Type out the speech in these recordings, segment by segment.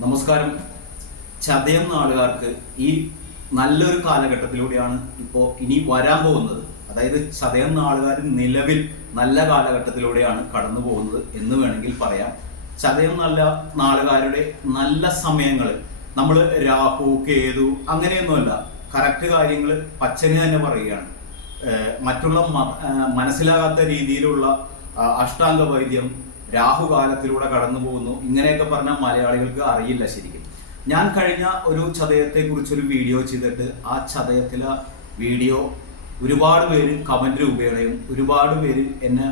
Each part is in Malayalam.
നമസ്കാരം. ചതയം നാളുകാർക്ക് ഈ നല്ലൊരു കാലഘട്ടത്തിലൂടെയാണ് ഇനി വരാൻ പോകുന്നത്. അതായത് ചതയം നാളുകാർ നിലവിൽ നല്ല കാലഘട്ടത്തിലൂടെയാണ് കടന്നു പോകുന്നത് എന്ന് വേണമെങ്കിൽ പറയാം. ചതയം നാളുകാരുടെ നല്ല സമയങ്ങൾ നമ്മൾ രാഹു കേതു അങ്ങനെയൊന്നുമല്ല, കറക്റ്റ് കാര്യങ്ങൾ പച്ചന് തന്നെ പറയുകയാണ്. മറ്റുള്ള മനസ്സിലാകാത്ത രീതിയിലുള്ള അഷ്ടാംഗ വൈദ്യം രാഹുകാലത്തിലൂടെ കടന്നു പോകുന്നു ഇങ്ങനെയൊക്കെ പറഞ്ഞാൽ മലയാളികൾക്ക് അറിയില്ല ശരിക്കും. ഞാൻ കഴിഞ്ഞ ഒരു ചതയത്തെ കുറിച്ചൊരു വീഡിയോ ചെയ്തിട്ട് ആ ചതയത്തിലെ വീഡിയോ ഒരുപാട് പേര് കമന്റ് രൂപേണയും ഒരുപാട് പേര് എന്നെ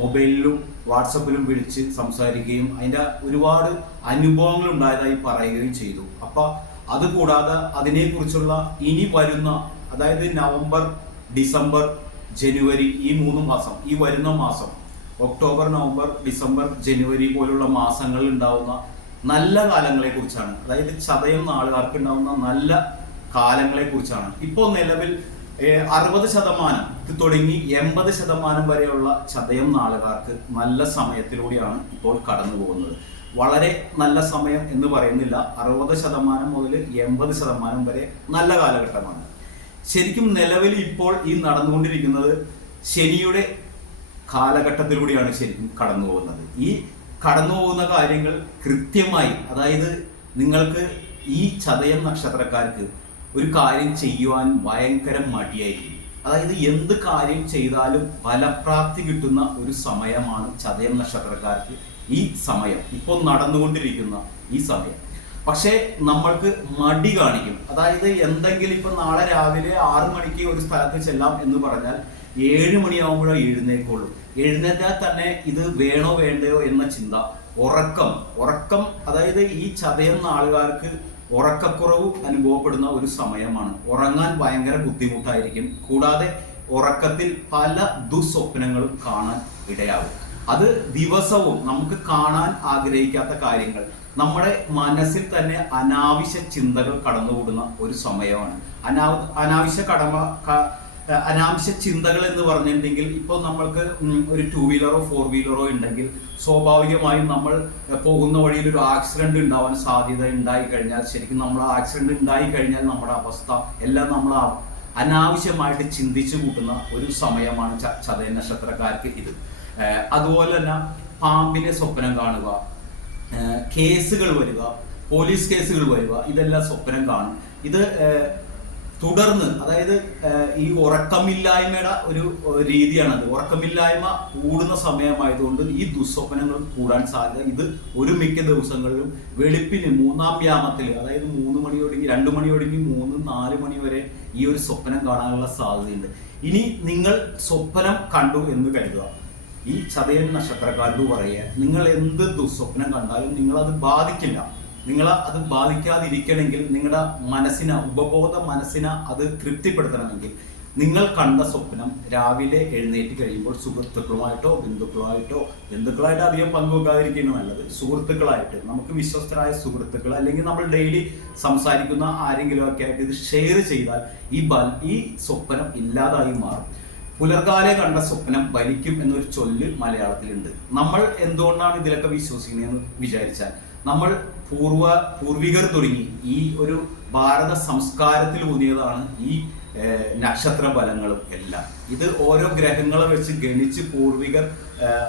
മൊബൈലിലും വാട്സപ്പിലും വിളിച്ച് സംസാരിക്കുകയും അതിൻ്റെ ഒരുപാട് അനുഭവങ്ങൾ ഉണ്ടായതായി പറയുകയും ചെയ്തു. അപ്പോൾ അതുകൂടാതെ അതിനെക്കുറിച്ചുള്ള ഇനി വരുന്ന, അതായത് നവംബർ, ഡിസംബർ, ജനുവരി ഈ 3 മാസം, ഈ വരുന്ന മാസം ഒക്ടോബർ, നവംബർ, ഡിസംബർ, ജനുവരി പോലുള്ള മാസങ്ങളിൽ ഉണ്ടാവുന്ന നല്ല കാലങ്ങളെ കുറിച്ചാണ്. അതായത് ചതയം നാളുകാർക്ക് ഉണ്ടാവുന്ന നല്ല കാലങ്ങളെ കുറിച്ചാണ്. ഇപ്പോൾ നിലവിൽ 60% തുടങ്ങി 80% വരെയുള്ള ചതയം നാളുകാർക്ക് നല്ല സമയത്തിലൂടെയാണ് ഇപ്പോൾ കടന്നു പോകുന്നത്. വളരെ നല്ല സമയം എന്ന് പറയുന്നില്ല, 60% മുതൽ 80% വരെ നല്ല കാലഘട്ടമാണ്. ശരിക്കും നിലവിൽ ഇപ്പോൾ ഈ നടന്നുകൊണ്ടിരിക്കുന്നത് ശനിയുടെ കാലഘട്ടത്തിലൂടെയാണ് ശരിക്കും കടന്നു പോകുന്നത്. ഈ കടന്നു പോകുന്ന കാര്യങ്ങൾ കൃത്യമായി, അതായത് നിങ്ങൾക്ക് ഈ ചതയം നക്ഷത്രക്കാർക്ക് ഒരു കാര്യം ചെയ്യുവാൻ ഭയങ്കര മടിയായിരിക്കും. അതായത് എന്ത് കാര്യം ചെയ്താലും ഫലപ്രാപ്തി കിട്ടുന്ന ഒരു സമയമാണ് ചതയം നക്ഷത്രക്കാർക്ക് ഈ സമയം, ഇപ്പോൾ നടന്നുകൊണ്ടിരിക്കുന്ന ഈ സമയം. പക്ഷേ നമ്മൾക്ക് മടി കാണിക്കും. അതായത് എന്തെങ്കിലും ഇപ്പൊ നാളെ രാവിലെ 6 മണിക്ക് ഒരു സ്ഥലത്ത് ചെല്ലാം എന്ന് പറഞ്ഞാൽ 7 മണിയാകുമ്പോഴോ എഴുന്നേക്കുള്ളൂ. എഴുന്നേറ്റാൽ തന്നെ ഇത് വേണോ വേണ്ടയോ എന്ന ചിന്ത, ഉറക്കം അതായത് ഈ ചതയം നാളുകാർക്ക് ഉറക്കക്കുറവ് അനുഭവപ്പെടുന്ന ഒരു സമയമാണ്. ഉറങ്ങാൻ ഭയങ്കര ബുദ്ധിമുട്ടായിരിക്കും. കൂടാതെ ഉറക്കത്തിൽ പല ദുസ്വപ്നങ്ങളും കാണാൻ ഇടയാകും. അത് ദിവസവും നമുക്ക് കാണാൻ ആഗ്രഹിക്കാത്ത കാര്യങ്ങൾ, നമ്മുടെ മനസ്സിൽ തന്നെ അനാവശ്യ ചിന്തകൾ കടന്നുകൂടുന്ന ഒരു സമയമാണ്. അനാവശ്യ ചിന്തകൾ എന്ന് പറഞ്ഞിട്ടുണ്ടെങ്കിൽ ഇപ്പോൾ നമ്മൾക്ക് ഒരു 2 വീലറോ 4 വീലറോ ഉണ്ടെങ്കിൽ സ്വാഭാവികമായും നമ്മൾ പോകുന്ന വഴിയിൽ ഒരു ആക്സിഡന്റ് ഉണ്ടാവാൻ സാധ്യത ഉണ്ടായി കഴിഞ്ഞാൽ, ശരിക്കും നമ്മൾ ആക്സിഡന്റ് ഉണ്ടായി കഴിഞ്ഞാൽ നമ്മുടെ അവസ്ഥ എല്ലാം നമ്മൾ അനാവശ്യമായിട്ട് ചിന്തിച്ചു കൂട്ടുന്ന ഒരു സമയമാണ് ചതയ നക്ഷത്രക്കാർക്ക് ഇത്. അതുപോലെ തന്നെ പാമ്പിനെ സ്വപ്നം കാണുക, കേസുകൾ വരിക, പോലീസ് കേസുകൾ വരിക, ഇതെല്ലാം സ്വപ്നം കാണും. ഇത് തുടർന്ന്, അതായത് ഈ ഉറക്കമില്ലായ്മയുടെ ഒരു രീതിയാണത്. ഉറക്കമില്ലായ്മ കൂടുന്ന സമയമായതുകൊണ്ട് ഈ ദുസ്വപ്നങ്ങൾ കൂടാൻ സാധ്യത. ഇത് ഒരു മിക്ക ദിവസങ്ങളിലും വെളുപ്പിന് 3-ാം യാമത്തിൽ, അതായത് 3 മണി തുടങ്ങി 2 മണി തുടങ്ങി 3-4 മണി വരെ ഈ ഒരു സ്വപ്നം കാണാനുള്ള സാധ്യതയുണ്ട്. ഇനി നിങ്ങൾ സ്വപ്നം കണ്ടു എന്ന് കരുതുക. ഈ ചതയം നക്ഷത്രക്കാരോട് പറയുക, നിങ്ങൾ എന്ത് ദുസ്വപ്നം കണ്ടാലും നിങ്ങളത് ബാധിക്കില്ല. നിങ്ങൾ അത് ബാധിക്കാതിരിക്കണമെങ്കിൽ, നിങ്ങളുടെ മനസ്സിനെ, ഉപബോധ മനസ്സിനെ അത് തൃപ്തിപ്പെടുത്തണമെങ്കിൽ, നിങ്ങൾ കണ്ട സ്വപ്നം രാവിലെ എഴുന്നേറ്റ് കഴിയുമ്പോൾ സുഹൃത്തുക്കളുമായിട്ടോ ബന്ധുക്കളായിട്ട് അധികം പങ്കുവെക്കാതിരിക്കുന്നത് നല്ലത്. സുഹൃത്തുക്കളായിട്ട്, നമുക്ക് വിശ്വസ്തരായ സുഹൃത്തുക്കൾ, അല്ലെങ്കിൽ നമ്മൾ ഡെയിലി സംസാരിക്കുന്ന ആരെങ്കിലും ഒക്കെ ആയിട്ട് ഇത് ഷെയർ ചെയ്താൽ ഈ സ്വപ്നം ഇല്ലാതായി മാറും. പുലർകാലെ കണ്ട സ്വപ്നം ഫലിക്കും എന്നൊരു ചൊല്ല് മലയാളത്തിലുണ്ട്. നമ്മൾ എന്തുകൊണ്ടാണ് ഇതിലൊക്കെ വിശ്വസിക്കുന്നതെന്ന് വിചാരിച്ചാൽ, നമ്മൾ പൂർവികർ തുടങ്ങി ഈ ഒരു ഭാരത സംസ്കാരത്തിൽ ഊന്നിയതാണ് ഈ നക്ഷത്ര ഫലങ്ങളും എല്ലാം. ഇത് ഓരോ ഗ്രഹങ്ങളെ വെച്ച് ഗണിച്ച് പൂർവികർ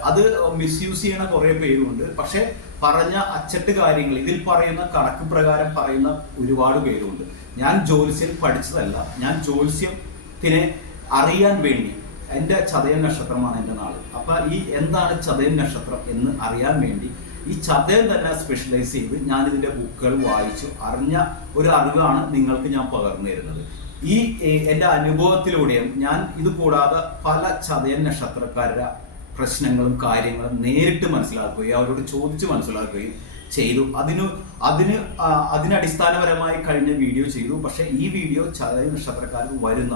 അത് മിസ്യൂസ് ചെയ്യുന്ന കുറെ പേരുണ്ട്. പക്ഷെ പറഞ്ഞ അച്ചട്ട് കാര്യങ്ങൾ, ഇതിൽ പറയുന്ന കണക്ക് പ്രകാരം പറയുന്ന ഒരുപാട് പേരുണ്ട്. ഞാൻ ജ്യോത്സ്യം പഠിച്ചതല്ല, ഞാൻ ജ്യോത്സ്യത്തിനെ അറിയാൻ വേണ്ടി, എൻ്റെ ചതയം നക്ഷത്രമാണ് എൻ്റെ നാള്. അപ്പൊ ഈ എന്താണ് ചതയം നക്ഷത്രം എന്ന് അറിയാൻ വേണ്ടി ഈ ചതയം തന്നെ സ്പെഷ്യലൈസ് ചെയ്ത് ഞാൻ ഇതിന്റെ ബുക്കുകൾ വായിച്ചു അറിഞ്ഞ ഒരു അറിവാണ് നിങ്ങൾക്ക് ഞാൻ പകർന്നു തരുന്നത്. ഈ എൻ്റെ അനുഭവത്തിലൂടെയും ഞാൻ ഇത് കൂടാതെ പല ചതയം നക്ഷത്രക്കാരുടെ പ്രശ്നങ്ങളും കാര്യങ്ങളും നേരിട്ട് മനസ്സിലാക്കുകയും അവരോട് ചോദിച്ച് മനസ്സിലാക്കുകയും ചെയ്തു. അതിനടിസ്ഥാനപരമായി കഴിഞ്ഞ വീഡിയോ ചെയ്തു. പക്ഷെ ഈ വീഡിയോ ചതയം നക്ഷത്രക്കാർക്ക് വരുന്ന,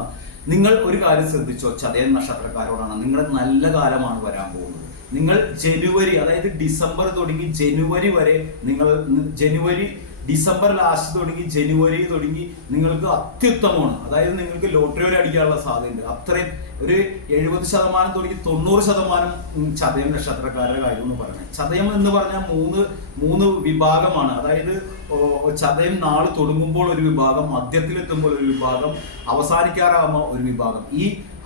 നിങ്ങൾ ഒരു കാര്യം ശ്രദ്ധിച്ചോ, ചതയം നക്ഷത്രക്കാരോടാണ്, നിങ്ങളുടെ നല്ല കാലമാണ് വരാൻ പോകുന്നത്. നിങ്ങൾ ജനുവരി, അതായത് ഡിസംബർ തുടങ്ങി ജനുവരി വരെ, നിങ്ങൾ ജനുവരി ഡിസംബർ ലാസ്റ്റ് തുടങ്ങി ജനുവരി തുടങ്ങി നിങ്ങൾക്ക് അത്യുത്തമമാണ്. അതായത് നിങ്ങൾക്ക് ലോട്ടറി വരെ അടിക്കാനുള്ള സാധ്യതയുണ്ട്. അത്രയും ഒരു 70% തുടങ്ങി 90% ചതയം നക്ഷത്രക്കാരുടെ കാര്യം എന്ന് പറയുന്നത്. ചതയം എന്ന് പറഞ്ഞാൽ മൂന്ന് വിഭാഗമാണ്. അതായത് ചതയം നാൾ തുടങ്ങുമ്പോൾ ഒരു വിഭാഗം, മധ്യത്തിലെത്തുമ്പോൾ ഒരു വിഭാഗം, അവസാനിക്കാറാകുമ്പോൾ ഒരു വിഭാഗം. ഈ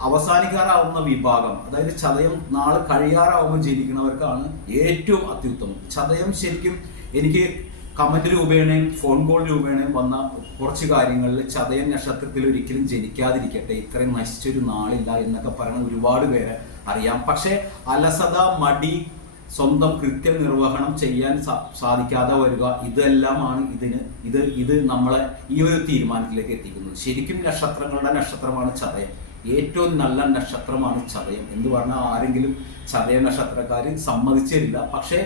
അവസാനിക്കാറാവുന്ന വിഭാഗം, അതായത് ചതയം നാള് കഴിയാറാവുമ്പോൾ ജനിക്കുന്നവർക്കാണ് ഏറ്റവും അത്യുത്തമം. ചതയം ശരിക്കും എനിക്ക് കമന്റ് രൂപേണയും ഫോൺ കോൾ രൂപേണയും വന്ന കുറച്ച് കാര്യങ്ങളിൽ ചതയം നക്ഷത്രത്തിൽ ഒരിക്കലും ജനിക്കാതിരിക്കട്ടെ, ഇത്രയും നശിച്ചൊരു നാളില്ല എന്നൊക്കെ പറയുന്ന ഒരുപാട് പേരെ അറിയാം. പക്ഷെ അലസത, മടി, സ്വന്തം കൃത്യനിർവഹണം ചെയ്യാൻ സാധിക്കാതെ വരിക, ഇതെല്ലാമാണ് ഇത് നമ്മളെ ഈ ഒരു തീരുമാനത്തിലേക്ക് എത്തിക്കുന്നത്. ശരിക്കും നക്ഷത്രങ്ങളുടെ നക്ഷത്രമാണ് ചതയം. ഏറ്റവും നല്ല നക്ഷത്രമാണ് ചതയം എന്ന് പറഞ്ഞാൽ ആരെങ്കിലും ചതയ നക്ഷത്രക്കാർ സമ്മതിച്ചില്ല. പക്ഷേ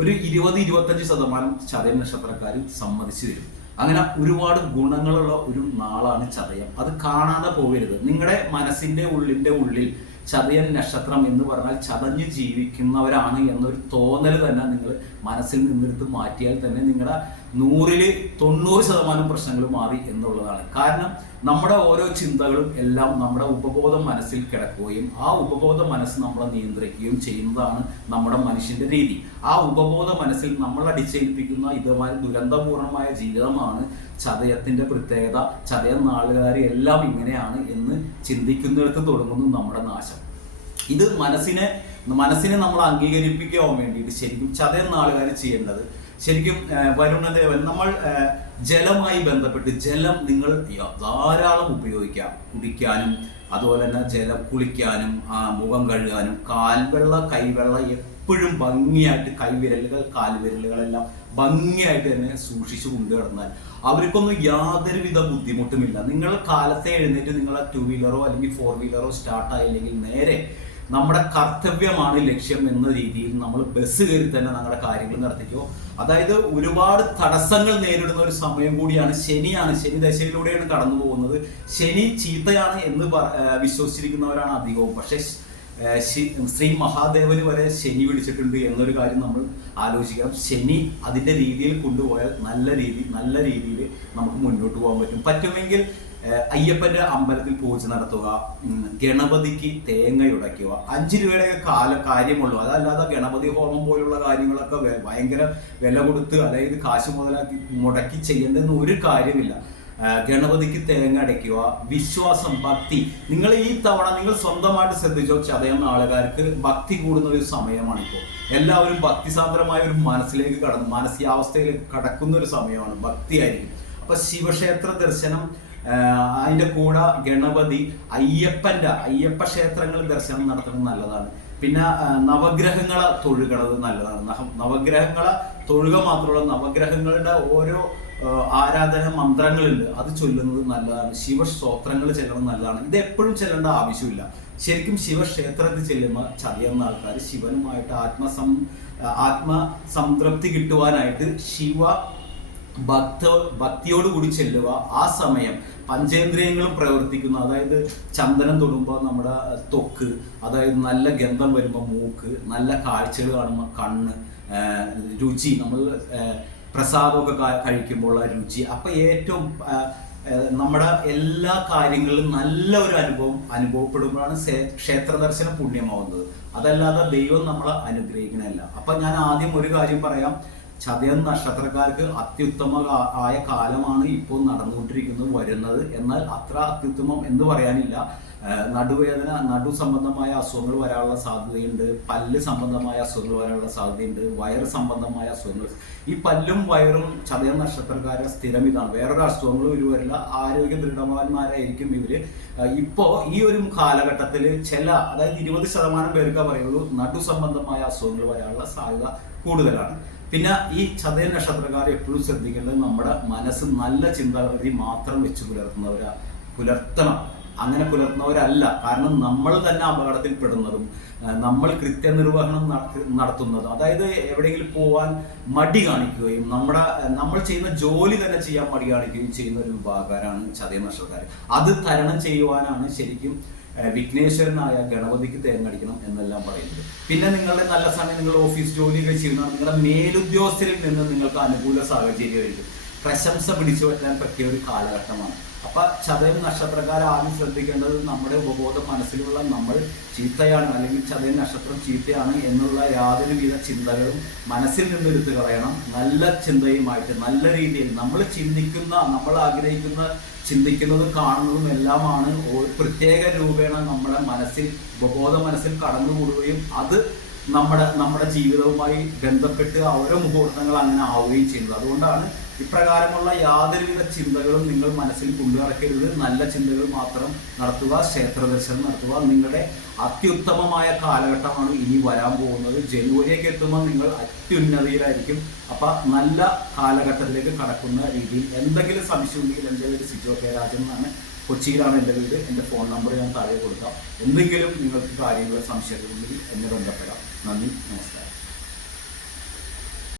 ഒരു 20-25% ചതയം നക്ഷത്രക്കാർ സമ്മതിച്ചു തരും. അങ്ങനെ ഒരുപാട് ഗുണങ്ങളുള്ള ഒരു നാളാണ് ചതയം. അത് കാണാതെ പോകരുത്. നിങ്ങളുടെ മനസ്സിന്റെ ഉള്ളിൽ ചതയൻ നക്ഷത്രം എന്ന് പറഞ്ഞാൽ ചതഞ്ഞ് ജീവിക്കുന്നവരാണ് എന്നൊരു തോന്നൽ തന്നെ നിങ്ങൾ മനസ്സിൽ നിന്നെടുത്ത് മാറ്റിയാൽ തന്നെ നിങ്ങളുടെ 100-90% പ്രശ്നങ്ങൾ മാറി എന്നുള്ളതാണ്. കാരണം നമ്മുടെ ഓരോ ചിന്തകളും എല്ലാം നമ്മുടെ ഉപബോധ മനസ്സിൽ കിടക്കുകയും ആ ഉപബോധ മനസ്സ് നമ്മളെ നിയന്ത്രിക്കുകയും ചെയ്യുന്നതാണ് നമ്മുടെ മനുഷ്യന്റെ രീതി. ആ ഉപബോധ മനസ്സിൽ നമ്മൾ അടിച്ചേൽപ്പിക്കുന്ന ഇതുമായി ദുരന്തപൂർണമായ ജീവിതമാണ് ചതയത്തിന്റെ പ്രത്യേകത. ചതയ നാളുകാർ എല്ലാം ഇങ്ങനെയാണ് എന്ന് ചിന്തിക്കുന്നിടത്ത് തുടങ്ങുന്നു നമ്മുടെ നാശം. ഇത് മനസ്സിനെ നമ്മൾ അംഗീകരിപ്പിക്കാൻ വേണ്ടിയിട്ട് ശരിക്കും ചതയ നാളുകാർ ചെയ്യേണ്ടത്, ശരിക്കും വരുണദേവൻ, നമ്മൾ ജലമായി ബന്ധപ്പെട്ട് ജലം നിങ്ങൾ ധാരാളം ഉപയോഗിക്കാം. കുടിക്കാനും അതുപോലെ തന്നെ ജലം കുളിക്കാനും മുഖം കഴുകാനും. കാൽവെള്ള കൈവെള്ള എപ്പോഴും ഭംഗിയായിട്ട് കാൽവിരലുകളെല്ലാം ഭംഗിയായിട്ട് തന്നെ സൂക്ഷിച്ചു കൊണ്ടുകിടന്നാൽ അവർക്കൊന്നും യാതൊരുവിധ ബുദ്ധിമുട്ടുമില്ല. നിങ്ങൾ കാലത്തെ എഴുന്നേറ്റ് നിങ്ങളെ 2 വീലറോ അല്ലെങ്കിൽ 4 വീലറോ സ്റ്റാർട്ടായില്ലെങ്കിൽ നേരെ നമ്മുടെ കർത്തവ്യമാണ് ലക്ഷ്യം എന്ന രീതിയിൽ നമ്മൾ ബസ് കയറി തന്നെ നമ്മുടെ കാര്യങ്ങൾ നടത്തിക്കോ. അതായത് ഒരുപാട് തടസ്സങ്ങൾ നേരിടുന്ന ഒരു സമയം കൂടിയാണ്. ശനി ദശയിലൂടെയാണ് കടന്നു പോകുന്നത്. ശനി ചീത്തയാണ് എന്ന് വിശ്വസിച്ചിരിക്കുന്നവരാണ് അധികവും. പക്ഷെ ശ്രീ മഹാദേവന് വരെ ശനി പിടിച്ചിട്ടുണ്ട് എന്നൊരു കാര്യം നമ്മൾ ആലോചിക്കണം. ശനി അതിന്റെ രീതിയിൽ കൊണ്ടുപോയാൽ നല്ല രീതിയിൽ നമുക്ക് മുന്നോട്ട് പോകാൻ പറ്റുമെങ്കിൽ അയ്യപ്പന്റെ അമ്പലത്തിൽ പൂജ നടത്തുക, ഗണപതിക്ക് തേങ്ങ ഉടയ്ക്കുക. 5 രൂപയുടെ കാര്യമുള്ളൂ. അതല്ലാതെ ഗണപതി ഹോമം പോലുള്ള കാര്യങ്ങളൊക്കെ ഭയങ്കര വില കൊടുത്ത് അതായത് കാശ് മുടക്കി ചെയ്യേണ്ടെന്ന് ഒരു കാര്യമില്ല. ഗണപതിക്ക് തേങ്ങ അടയ്ക്കുക, വിശ്വാസം, ഭക്തി. നിങ്ങൾ ഈ തവണ നിങ്ങൾ സ്വന്തമായിട്ട് ശ്രദ്ധിച്ചോ, ചതയം ആളുകാർക്ക് ഭക്തി കൂടുന്ന ഒരു സമയമാണിപ്പോൾ. എല്ലാവരും ഭക്തിസാന്ദ്രമായ ഒരു മാനസികാവസ്ഥയിലേക്ക് കടക്കുന്ന ഒരു സമയമാണ്. ഭക്തിയായിരിക്കും. അപ്പൊ ശിവക്ഷേത്ര ദർശനം, അതിന്റെ കൂടെ ഗണപതി, അയ്യപ്പ ക്ഷേത്രങ്ങളിൽ ദർശനം നടത്തുന്നത് നല്ലതാണ്. പിന്നെ നവഗ്രഹങ്ങളെ തൊഴുകണത് നല്ലതാണ്. നവഗ്രഹങ്ങളെ തൊഴുക മാത്രമല്ല, നവഗ്രഹങ്ങളുടെ ഓരോ ആരാധന മന്ത്രങ്ങളുണ്ട്, അത് ചൊല്ലുന്നത് നല്ലതാണ്. ശിവസ്തോത്രങ്ങൾ ചെല്ലുന്നത് നല്ലതാണ്. ഇത് എപ്പോഴും ചെല്ലേണ്ട ആവശ്യമില്ല. ശരിക്കും ശിവക്ഷേത്രത്തിൽ ചെല്ലുമ്പോൾ ചതയുന്ന ആൾക്കാർ ശിവനുമായിട്ട് ആത്മസംതൃപ്തി കിട്ടുവാനായിട്ട് ഭക്തിയോടുകൂടി ചെല്ലുക. ആ സമയം പഞ്ചേന്ദ്രിയങ്ങളും പ്രവർത്തിക്കുന്നു. അതായത് ചന്ദനം തൊടുമ്പോൾ നമ്മുടെ ത്വക്ക്, അതായത് നല്ല ഗന്ധം വരുമ്പോൾ മൂക്ക്, നല്ല കാഴ്ചകൾ കാണുമ്പോൾ കണ്ണ്, രുചി, നമ്മൾ പ്രസാദമൊക്കെ കഴിക്കുമ്പോൾ രുചി. അപ്പൊ ഏറ്റവും നമ്മുടെ എല്ലാ കാര്യങ്ങളിലും നല്ല ഒരു അനുഭവപ്പെടുമ്പോഴാണ് ക്ഷേത്ര ദർശനം പുണ്യമാവുന്നത്. അതല്ലാതെ ദൈവം നമ്മളെ അനുഗ്രഹിക്കണമല്ല. അപ്പൊ ഞാൻ ആദ്യം ഒരു കാര്യം പറയാം. ചതയം നക്ഷത്രക്കാർക്ക് അത്യുത്തമ ആയ കാലമാണ് ഇപ്പോൾ വരുന്നത്. എന്നാൽ അത്ര അത്യുത്തമം എന്ന് പറയാനില്ല. നടുവേദന, നടു സംബന്ധമായ അസുഖങ്ങൾ വരാനുള്ള സാധ്യതയുണ്ട്. പല്ല് സംബന്ധമായ അസുഖങ്ങൾ വരാനുള്ള സാധ്യതയുണ്ട്. വയറ് സംബന്ധമായ അസുഖങ്ങൾ. ഈ പല്ലും വയറും ചതയം നക്ഷത്രക്കാരെ സ്ഥിരം ഇതാണ്. വേറൊരു അസുഖങ്ങളും ഇവർ വരില്ല. ആരോഗ്യ ദൃഢവാന്മാരായിരിക്കും ഇവര്. ഇപ്പോ ഈ ഒരു കാലഘട്ടത്തിൽ അതായത് 20% പേർക്കേ പറയുള്ളൂ നടു സംബന്ധമായ അസുഖങ്ങൾ വരാനുള്ള സാധ്യത കൂടുതലാണ്. പിന്നെ ഈ ചതയ നക്ഷത്രക്കാർ എപ്പോഴും ശ്രദ്ധിക്കേണ്ടത് നമ്മുടെ മനസ്സ് നല്ല ചിന്താഗതി മാത്രം വെച്ച് പുലർത്തണം. അങ്ങനെ പുലർത്തുന്നവരല്ല. കാരണം നമ്മൾ തന്നെ അപകടത്തിൽ പെടുന്നതും നമ്മൾ കൃത്യനിർവഹണം നടത്തുന്നതും, അതായത് എവിടെയെങ്കിലും പോവാൻ മടി കാണിക്കുകയും നമ്മൾ ചെയ്യുന്ന ജോലി തന്നെ ചെയ്യാൻ മടി കാണിക്കുകയും ചെയ്യുന്ന ഒരു വിഭാഗക്കാരാണ് ചതയ നക്ഷത്രക്കാർ. അത് തരണം ചെയ്യുവാനാണ് ശരിക്കും വിഘ്നേശ്വരനായ ഗണപതിക്ക് തേങ്ങടിക്കണം എന്നെല്ലാം പറയുന്നത്. പിന്നെ നിങ്ങളുടെ നല്ല സമയം നിങ്ങൾ ഓഫീസ് ജോലിയൊക്കെ ചെയ്യുന്ന നിങ്ങളുടെ മേലുദ്യോഗസ്ഥരിൽ നിന്ന് നിങ്ങൾക്ക് അനുകൂല സാഹചര്യമായിരിക്കും. പ്രശംസ പിടിച്ചു പറ്റാൻ പറ്റിയ ഒരു കാലഘട്ടമാണ്. അപ്പൊ ചതയം നക്ഷത്രക്കാർ ആദ്യം ശ്രദ്ധിക്കേണ്ടത് നമ്മുടെ ഉപബോധ മനസ്സിലുള്ള നമ്മൾ ചീത്തയാണ് അല്ലെങ്കിൽ ചതയം നക്ഷത്രം ചീത്തയാണ് എന്നുള്ള യാതൊരുവിധ ചിന്തകളും മനസ്സിൽ നിന്ന് എടുത്തു കളയണം. നല്ല ചിന്തയുമായിട്ട് നല്ല രീതിയിൽ നമ്മൾ ചിന്തിക്കുന്ന, നമ്മൾ ആഗ്രഹിക്കുന്ന, ചിന്തിക്കുന്നതും കാണുന്നതും എല്ലാമാണ് ഒരു പ്രത്യേക രൂപേണ നമ്മുടെ മനസ്സിൽ, ഉപബോധ മനസ്സിൽ കടന്നുകൂടുകയും അത് നമ്മുടെ ജീവിതവുമായി ബന്ധപ്പെട്ട് ഓരോ മുഹൂർത്തങ്ങൾ അങ്ങനെ ആവുകയും ചെയ്യുന്നത്. അതുകൊണ്ടാണ് ഇപ്രകാരമുള്ള യാതൊരുവിധ ചിന്തകളും നിങ്ങൾ മനസ്സിൽ കൊണ്ടു നടക്കരുത്. നല്ല ചിന്തകൾ മാത്രം നടത്തുക, ക്ഷേത്ര ദർശനം നടത്തുക. നിങ്ങളുടെ അത്യുത്തമമായ കാലഘട്ടമാണ് ഇനി വരാൻ പോകുന്നത്. ജനുവരിയൊക്കെ എത്തുമ്പോൾ നിങ്ങൾ അത്യുന്നതിയിലായിരിക്കും. അപ്പം നല്ല കാലഘട്ടത്തിലേക്ക് കടക്കുന്ന രീതിയിൽ എന്തെങ്കിലും സംശയമുണ്ടെങ്കിൽ എൻ്റെ പേര് സിജോ കെ രാജൻ എന്നാണ്. കൊച്ചിയിലാണ് എൻ്റെ വീട്. എൻ്റെ ഫോൺ നമ്പർ ഞാൻ താഴെ കൊടുക്കാം. എന്തെങ്കിലും നിങ്ങൾക്ക് കാര്യങ്ങൾ സംശയങ്ങളുണ്ടെങ്കിൽ എന്നെ ബന്ധപ്പെടാം. നന്ദി, നമസ്കാരം.